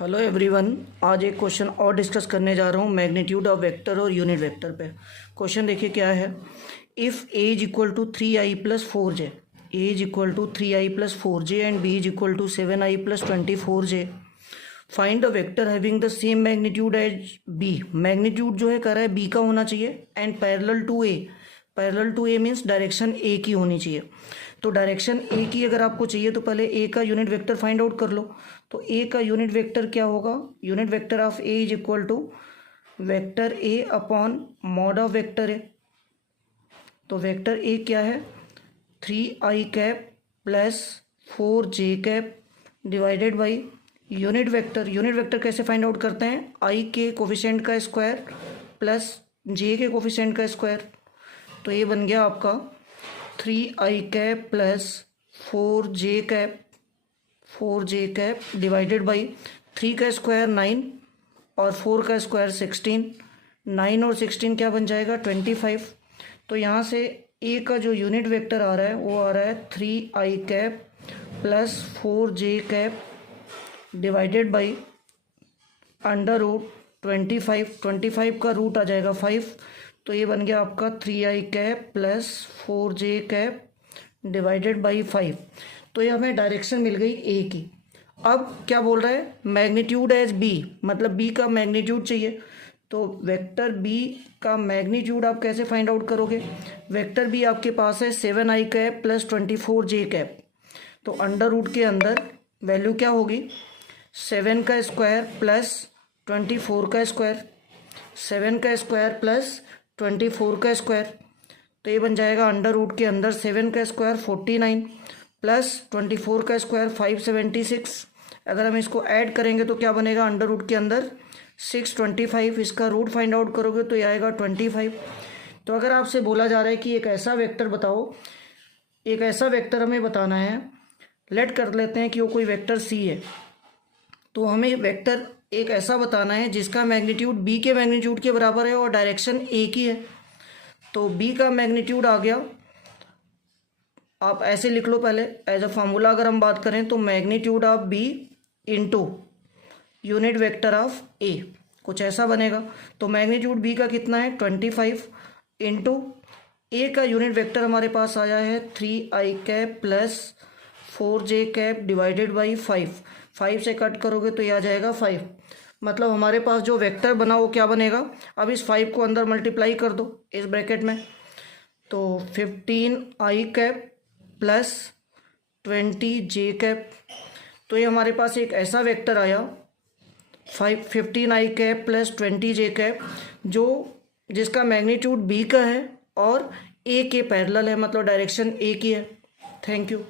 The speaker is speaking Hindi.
Hello everyone. आज एक क्वेश्चन और डिस्कस करने जा रहा हूँ मैग्नीट्यूड ऑफ वेक्टर और यूनिट वेक्टर पे। क्वेश्चन देखिए क्या है। If A is equal to 3i plus 4j, A is equal to 3i plus 4j and B is equal to 7i plus 24j, find the vector having the same magnitude as B. Magnitude जो है कह रहा है बी का होना चाहिए and parallel to A. Parallel to A means direction A की होनी चाहिए। तो डायरेक्शन ए की अगर आपको चाहिए तो पहले ए का यूनिट वेक्टर फाइंड आउट कर लो। तो ए का यूनिट वेक्टर क्या होगा? Unit vector of A is equal to vector A upon mod of vector A. तो वेक्टर ए क्या है? 3i cap plus 4j cap divided by unit vector. Unit vector कैसे फाइंड आउट करते हैं? आई के कोफिशिएंट का स्क्वायर प्लस जे के कोफिशिएंट का स्क्वायर। तो ये बन गया आपका 3i cap plus 4j cap divided by 3 का स्क्वायर 9 और 4 का स्क्वायर 16। 9 और 16 क्या बन जाएगा? 25। तो यहाँ से ए का जो यूनिट वेक्टर आ रहा है वो आ रहा है 3i cap plus 4j cap divided by under root 25 का रूट आ जाएगा 5। तो ये बन गया आपका 3i cap plus 4j cap divided by 5। तो ये हमें डायरेक्शन मिल गई ए की। अब क्या बोल रहा है? मैग्नीट्यूड एज बी, मतलब बी का मैग्नीट्यूड चाहिए। तो वेक्टर बी का मैग्नीट्यूड आप कैसे फाइंड आउट करोगे? वेक्टर बी आपके पास है 7i cap plus 24j cap. तो अंडर रूट के अंदर वैल्यू क्या होगी? 7 का स्क्वायर प्लस 24 का स्क्वायर, 7 का स्क्वायर प्लस 24 का स्क्वायर। तो ये बन जाएगा अंडर रूट के अंदर 7 का स्क्वायर 49 प्लस 24 का स्क्वायर 576। अगर हम इसको ऐड करेंगे तो क्या बनेगा? अंडर रूट के अंदर 625। इसका रूट फाइंड आउट करोगे तो ये आएगा 25। तो अगर आपसे बोला जा रहा है कि एक ऐसा वेक्टर बताओ, एक ऐसा वेक्टर हमें बताना है, लेट कर लेते हैं कि वो कोई वेक्टर सी है। तो हमें वेक्टर एक ऐसा बताना है जिसका मैग्नीट्यूड बी के मैग्नीट्यूड के बराबर है और डायरेक्शन ए की है। तो बी का मैग्नीट्यूड आ गया, आप ऐसे लिख लो पहले एज अ फॉर्मूला। अगर हम बात करें तो magnitude of B into unit vector of A, कुछ ऐसा बनेगा। तो मैग्नीट्यूड बी का कितना है? 25 इंटू ए का यूनिट वेक्टर हमारे पास आया है 3i cap plus 4j cap divided by 5। 5 से कट करोगे तो ये आ जाएगा 5। मतलब हमारे पास जो वेक्टर बना वो क्या बनेगा? अब इस 5 को अंदर मल्टीप्लाई कर दो इस ब्रैकेट में। तो 15i cap plus 20j cap. तो ये हमारे पास एक ऐसा वेक्टर आया 15i cap plus 20j cap जो जिसका मैग्नीट्यूड बी का है और ए के पैरेलल है, मतलब डायरेक्शन ए की है। Thank you.